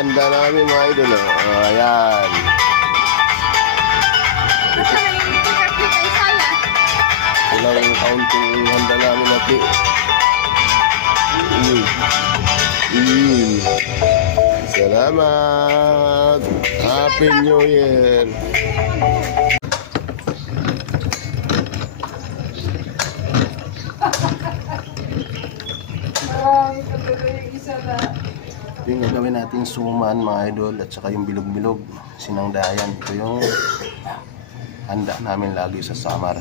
handa namin mga idol. Oh, ayan. Ilang kaunting handa namin natin. Salamat. Happy New Year. Ito yung gagawin natin suman mga idol at saka yung bilog-bilog sinangdayan. Ito yung handa namin lagi sa summer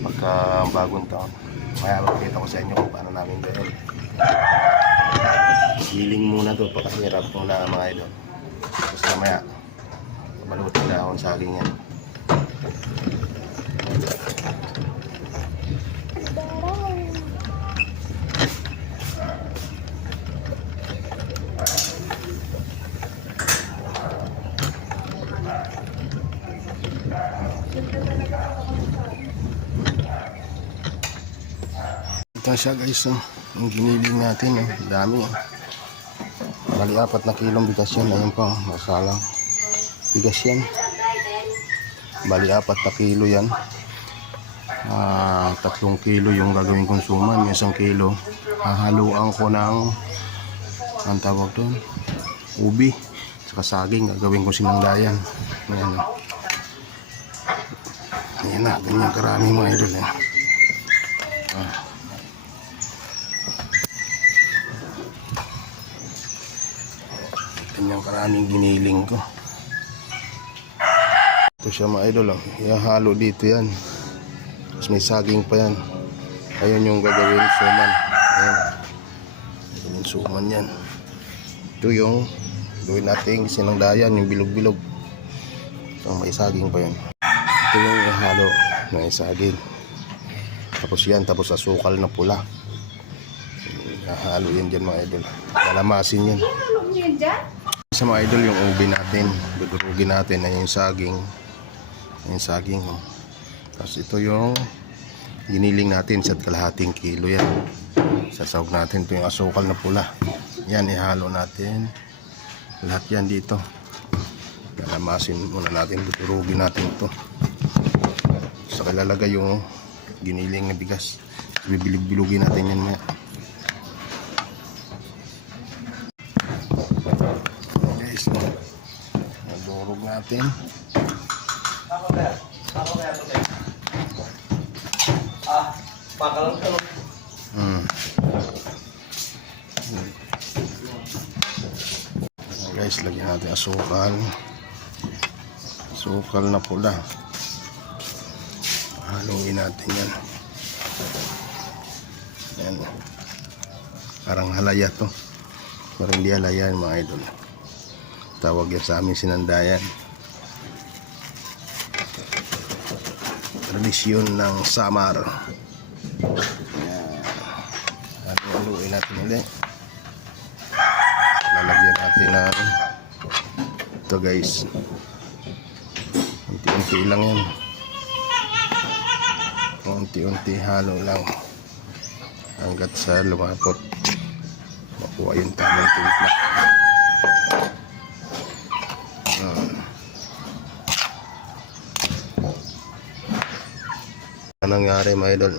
pagka bagong taon. Kaya makikita ko sa inyo kung paano namin gawin. Giling muna to, pakahirap muna mga idol. Tapos mamaya maluto na akong saging yan. Ito siya guys, yung giniling natin, dami. Bali 4 na kilong bigas yan, ayun pa, masalang bigas yan. Bali 4 na kilo yan. 3 kilo yung gagawin kong suman, yung 1 kilo hahaluan ko ng ang tawag doon, ubi saka saging, gagawin ko sinangdayan. Ayan, ayan na, ganyan karami mga idol Ganyang karaming giniling ko. Ito siya mga idol, ihahalo dito yan. Tapos may saging pa yan. Ayun yung gagawin suman. Ayan, gagawin suman yan. Ito yung gawin natin sinangdayan, yung bilog-bilog. Ito may saging pa yan. Ito yung ihalo na saging. Tapos yan, tapos asukal na pula. Ihahalo yan dyan mga idol. Malamasin yan. Sa mga idol, yung ubi natin, dudurugin natin ay yung saging. Yung saging. Tapos ito yung giniling natin sa kalahating kilo yan. Sasawag natin ito yung asukal na pula. Yan, ihalo natin. Lahat yan dito. Lalamasin muna natin, dudurugin natin ito. Sa kalalagay yung giniling na bigas. Bibilig-bilugin natin yan maya. Nadurog natin. Guys, lagyan natin asukal. Asukal na pula. Haluin natin yan. Yan. Parang halaya to. Pero hindi halaya mga idol. Tawag yan sa amin sinandayan. Tradisyon ng summer. Haluin natin ulit. Lalagyan natin ng ito guys. Unti-unti lang yan. Unti-unti halo lang hanggat sa lumapot makuha yung tamang timpla. Anong nangyari mga idol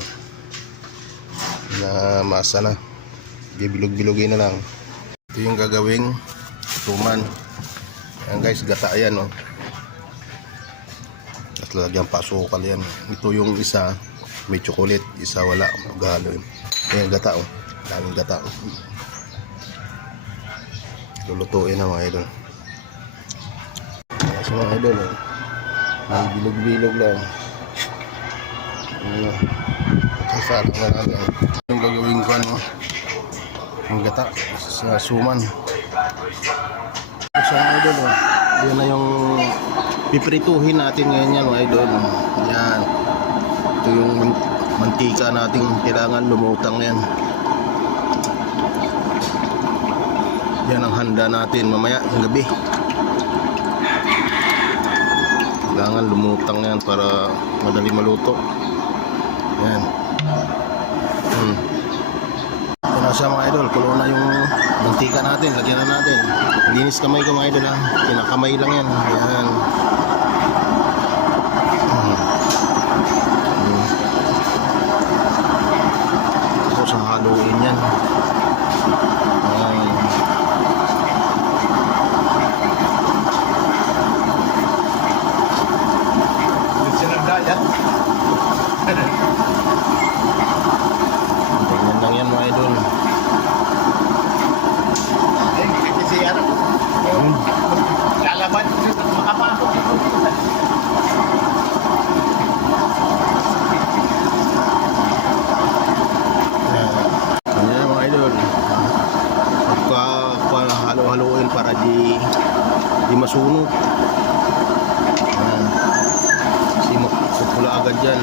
na masa na, bibilog-bilogin na lang. Ito yung gagawing suman. Ayan guys, gata yan at lagyan pasukal yan. Ito yung isa may chocolate, isa wala, maghalo yun. Ayan gata daming gata. Lulutuin na mga idol. Sa mga idol may bilog-bilog lang. Sasalang na natin yung gagawin ko yung gata sa suman. Sa mga idol yan na yung piprituhin natin ngayon yan mga idol. Yan, ito yung mantika natin, kailangan lumutang yan. Yan ang handa natin mamaya ng gabi. Kailangan lumutang yan para madali maluto. Yan. Ito na Kasi mga idol, kulo na yung mantika natin, lagyan na natin. Linis kamay ko mga idol ha. Kinakamay lang yan. Yan. Tapos hahaluin yan. Ganyan lang yan mga idol. Lalaban makapasok. Ganyan mga idol. Halo-haloin para di masunog. Ayan. Kasi mapupula agad yan.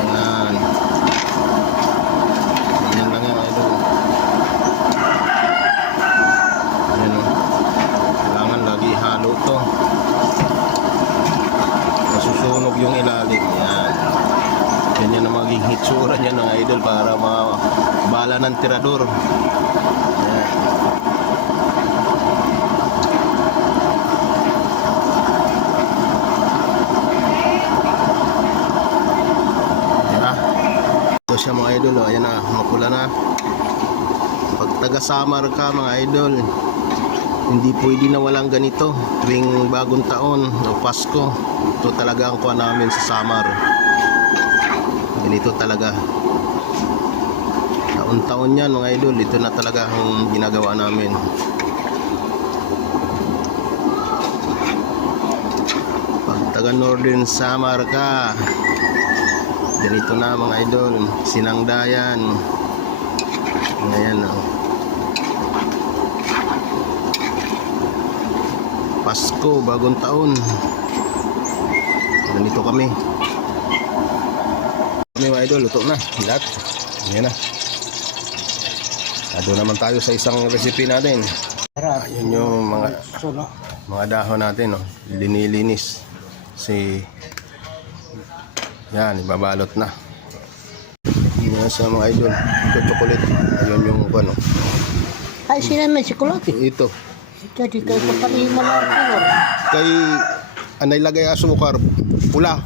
Ayan. Ganyan lang yan idol. Ayan o. Kailangan lagi halo to. Masusunog yung ilalim. Ayan. Ganyan na maging hitsura niya ng idol para mabala ng tirador. Ayan. Ito siya mga idol, ayan na, mapula na. Pag taga-Samar ka mga idol, hindi pwede na walang ganito tuwing bagong taon o Pasko. Ito talaga ang kuha namin sa Samar. Ganito talaga. Taon-taon yan mga idol, ito na talaga ang ginagawa namin. Pag taga-Northern Samar ka, ganito na mga idol, sinangdayan. Ayan o. Pasko, bagong taon. Ganito kami. Kami mga idol, luto na. Lahat. Ayan na. Ado naman tayo sa isang recipe natin. Ayun yung mga dahon natin. Oh. Linilinis. Yan, ibabalot na. Yan sa mga idol. Ito chocolate. Ayun yung ano. Ay, sila may chocolate. Ito. Jadi kayo paparima na color. Kay anay lagay asukar. Pula.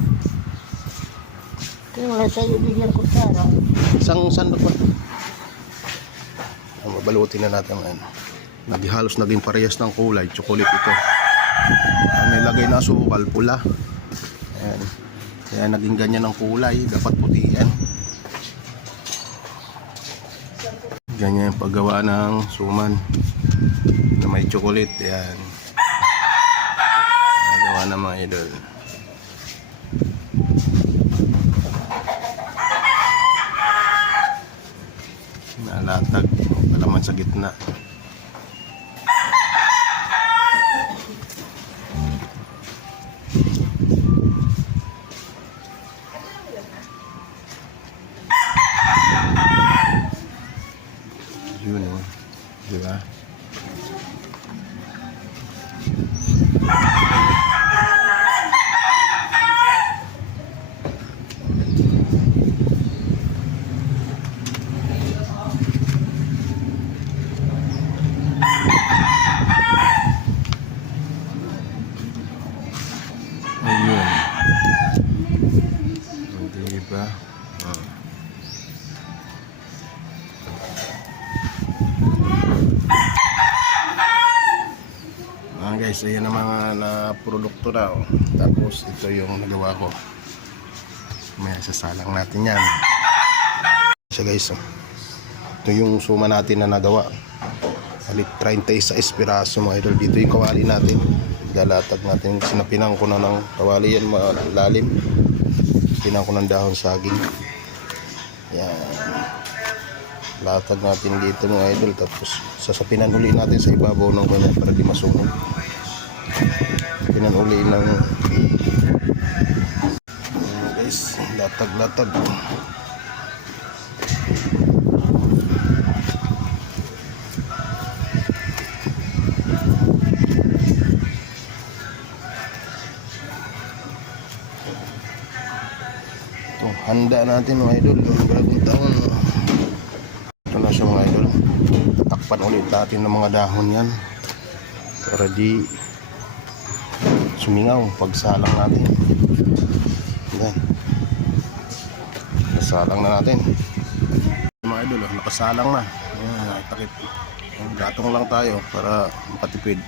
Kaya wala sa'yo bigyan ko tara. Isang sandok pa. Mabalutin na natin ngayon. Naghalos naging parehas ng kulay. Chocolate ito. Anay lagay na asukal. Pula. Ayan. Kaya naging ganyan ang kulay. Dapat putian. Ganyan yung paggawa ng suman na may chocolate. Yan. Paggawa ng mga idol. Nalatag. Palaman sa gitna. Yun o. Diba? Ayun. Diba? Oh. Guys, ayan ang mga na-produkto na oh. Tapos ito yung nagawa ko. May sasalang natin yan. So guys, oh. Ito yung suma natin na nagawa. Halit 30 sa espiraso mga idol. Dito yung kawali natin. Galatag natin. Sinapinang ko na ng kawali yan malalim. Pinang ko ng dahon saging. Yan. Latag natin dito mga idol. Tapos sasapinan uli natin sa ibabaw ng ganyan para di masunog. Pinan uli ng guys, latag. Ito, handa natin mga idol. Bagong taon. Takpan ulit natin ng mga dahon yan para di sumingaw pagsalang natin. Yan. Nasalang na natin. Mga idol, nakasalang na. Ayan, takip. Gatong lang tayo para makatipid.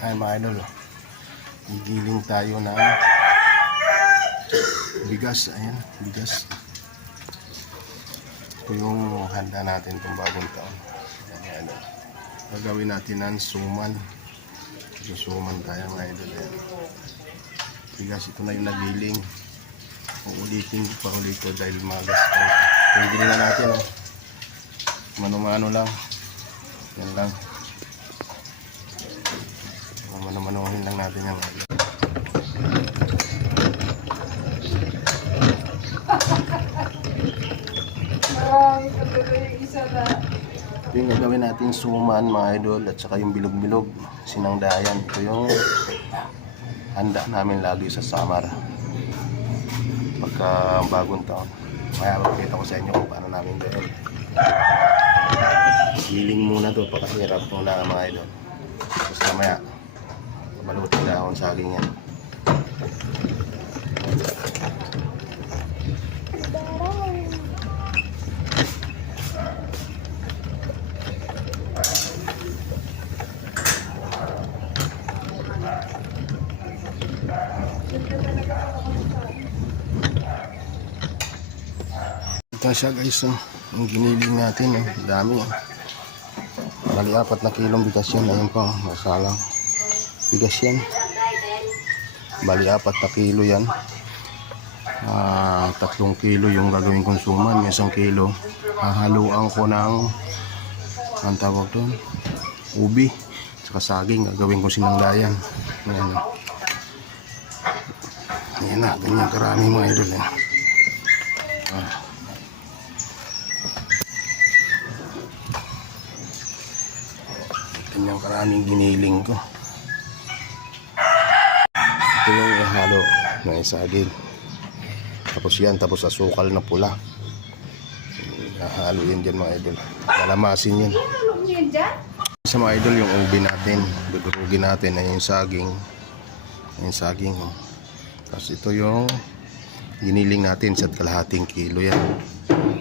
Ay mga idol, gigiling tayo ng bigas. Ayan, bigas. Ito yung handa natin itong bagong taon. Ayan, idol. Gagawin natin ng suman. Susuman tayo mga idol. Ayan. Bigas, ito na yung nagiling. Uulitin ko pa ulit ko dahil magas pa. Tingin na natin. Oh. Mano-mano lang. Yan lang. Mano-manohin lang natin yan. Ito yung gagawin natin suman mga idol at saka yung bilog-bilog, sinangdayan. Ito yung handa namin lagi sa summer pagka bagong taon. Maya magkita ko sa inyo kung paano namin gawin. Giling muna to, pakahirap muna mga idol. Tapos mamaya maluto dahon saging yan. Ito siya guys, oh. Yung giniling natin, oh. Dami. Oh. Bali 4 na kilong bigas yan. Ayun pa, masalang bigas yan. Bali 4 na kilo yan. 3 kilo yung gagawin kong suman. 1 kilo hahaluan ko ng ang tawag doon, ubi saka saging. Gagawin ko sinanglayan. Ayan. Ayan na, ganyan karami mga idol. Ganyan karaming giniling ko. Ito yung ihalo na isaging. Tapos yan, tapos asukal na pula. Ihalo yan dyan mga idol. Lalamasin yan. Sa mga idol, yung ubi natin, dudurugin natin ay yung saging. Yung saging. Oh. Tapos ito yung giniling natin sa kalahating kilo yan.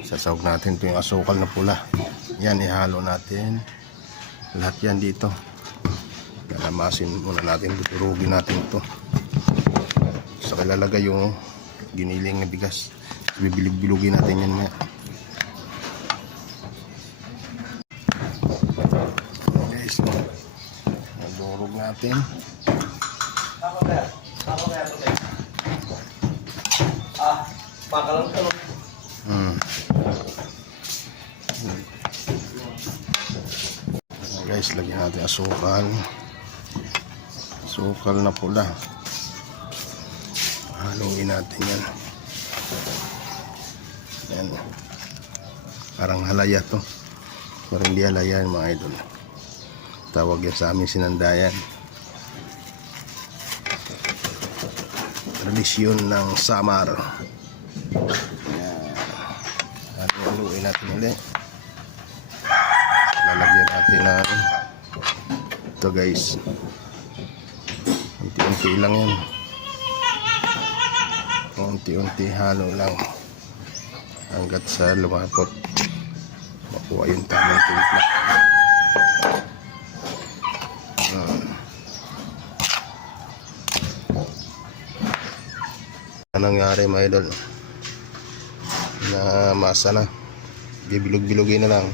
Sasawag natin ito yung asukal na pula. Yan, ihalo natin. Lahat yan dito. Lalamasin muna natin, dudurugin natin ito. Saka ilalagay yung giniling na bigas. Bibilog-bilugin natin yan maya. Guys, nadurog natin. Guys, lagyan natin asukal. Asukal na pula. Haluin natin yan. Yan. Parang halaya to. Parang hindi halaya mga idol. Tawag yan sa amin sinandayan. Tradisyon ng Samar. Yan. Haluin natin ulit. Lalagyan natin ng ito guys. Unti-unti lang yan. Unti-unti halo lang hanggat sa lumapot makuha yung tamang timpla. nangyari mga idol, na masa na, bibilog-bilogin na lang.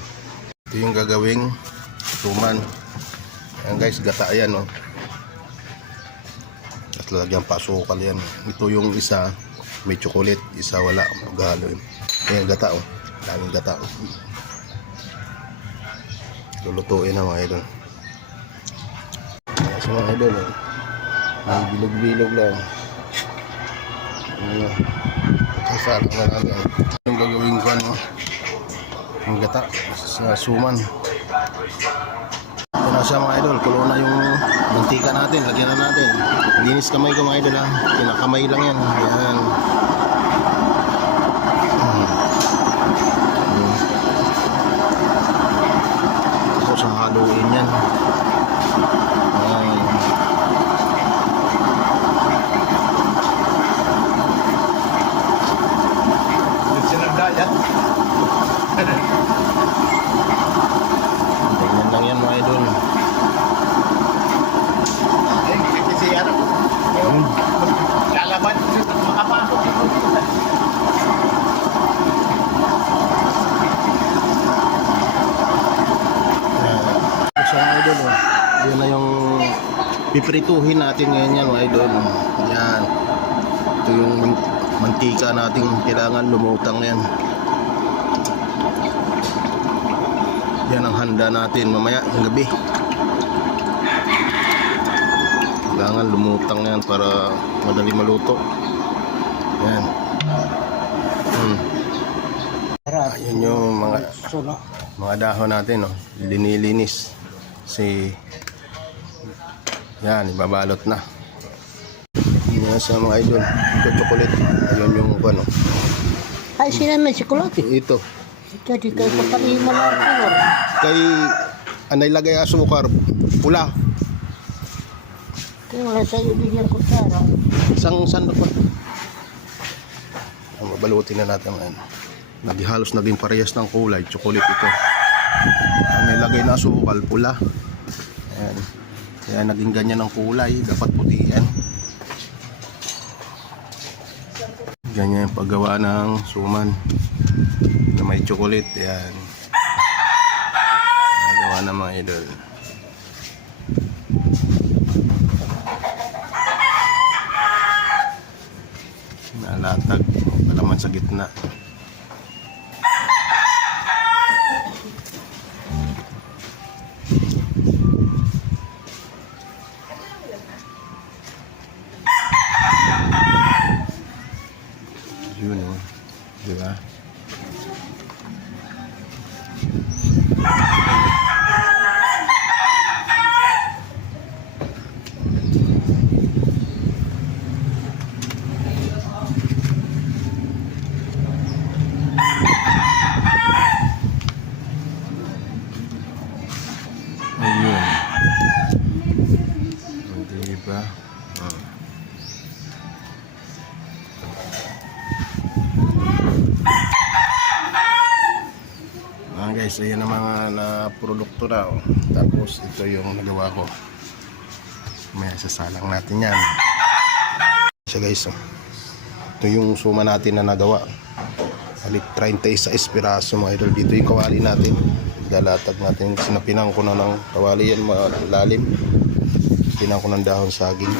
Ito yung gagawing suman. Ayan guys, gata yan, oh. At lagyan pasukal yan. Ito yung isa may chocolate, isa wala, maghalo yun. Ayan gata, oh. Daming gata, oh. Lulutuin na mga idol. Ayan sa mga idol, oh. May bilog-bilog lang. Ayan. Sasalang na natin yung gagawin ko, ano, yung gata sa suman. Ito na siya mga idol, kulo na yung mantika natin, lagyan na natin. Linis kamay ko mga idol, ha. Kinakamay lang yan. Ayan. Tapos ang haluin yan. Ayan. Sinagdayat. Tingnan lang yan mga idol. Kasi ano, lalaban dito makapasok dito. Ito siya mga idol, oh. Yun na yung piprituhin natin ngayon yan mga idol. Yan. Ito yung mantika natin, kailangan lumutang yan. Yan ang handa natin mamaya ng gabi. Kailangan lumutang yan para madali maluto. Yan. Ayun yung mga dahon natin, oh. Linilinis. Kasi yan, ibabalot na. Yan sa mga idol. Ito chocolate. Ayun yung ano. Ay, sila may chocolate. Ito. Jadi kayo patarima lang siguro. Kay anay lagay asukar. Pula. Kaya wala sa'yo bigyan ko tara. Isang sandok pa. Mabalutin na natin ngayon. Naghalos naging parehas ng kulay. Chocolate ito. Ang nilagay na asukal, pula. Ayan. Kaya naging ganyan ang kulay. Dapat puti yan. Ganyan yung paggawa ng suman na may chocolate. Ayan. Nagawa ng mga idol. Nalatag. Palaman sa gitna. Yun, oh. Diba? Ayun. Diba? Oh. Guys, ayan ang mga na-produkto na, oh. Tapos ito yung nagawa ko. May sasalang natin yan. Siya guys, oh. Ito yung suma natin na nagawa. Halit 31 piraso mga idol. Dito yung kawali natin. Galatag natin. Sinapinang ko na ng kawali yan malalim. Pinang ko ng dahon saging.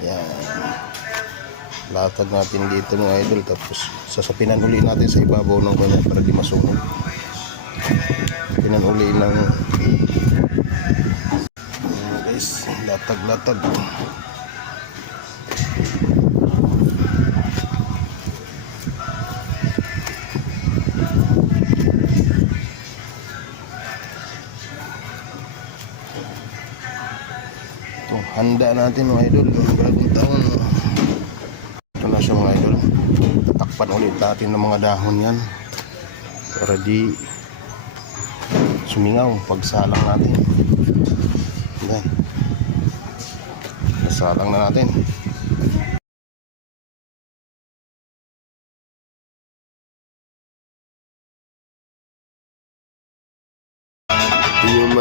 Yan. Latag natin dito mga idol. Tapos sasapinan uli natin sa ibabaw ng ganyan para di masunog. Pinan uli ng guys, latag. Ito, handa natin mga idol. Bagong taon. Ito na siya mga idol. Tatakpan ulit natin ng mga dahon yan para di sumingaw pagsalang natin. Yan. Nasalang na natin. Ito yung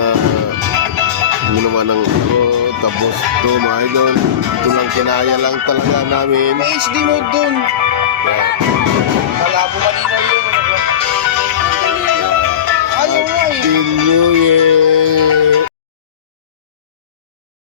naman ang tapos to mga idol. Ito lang kinaya lang talaga namin. May HD mode dun. Yan.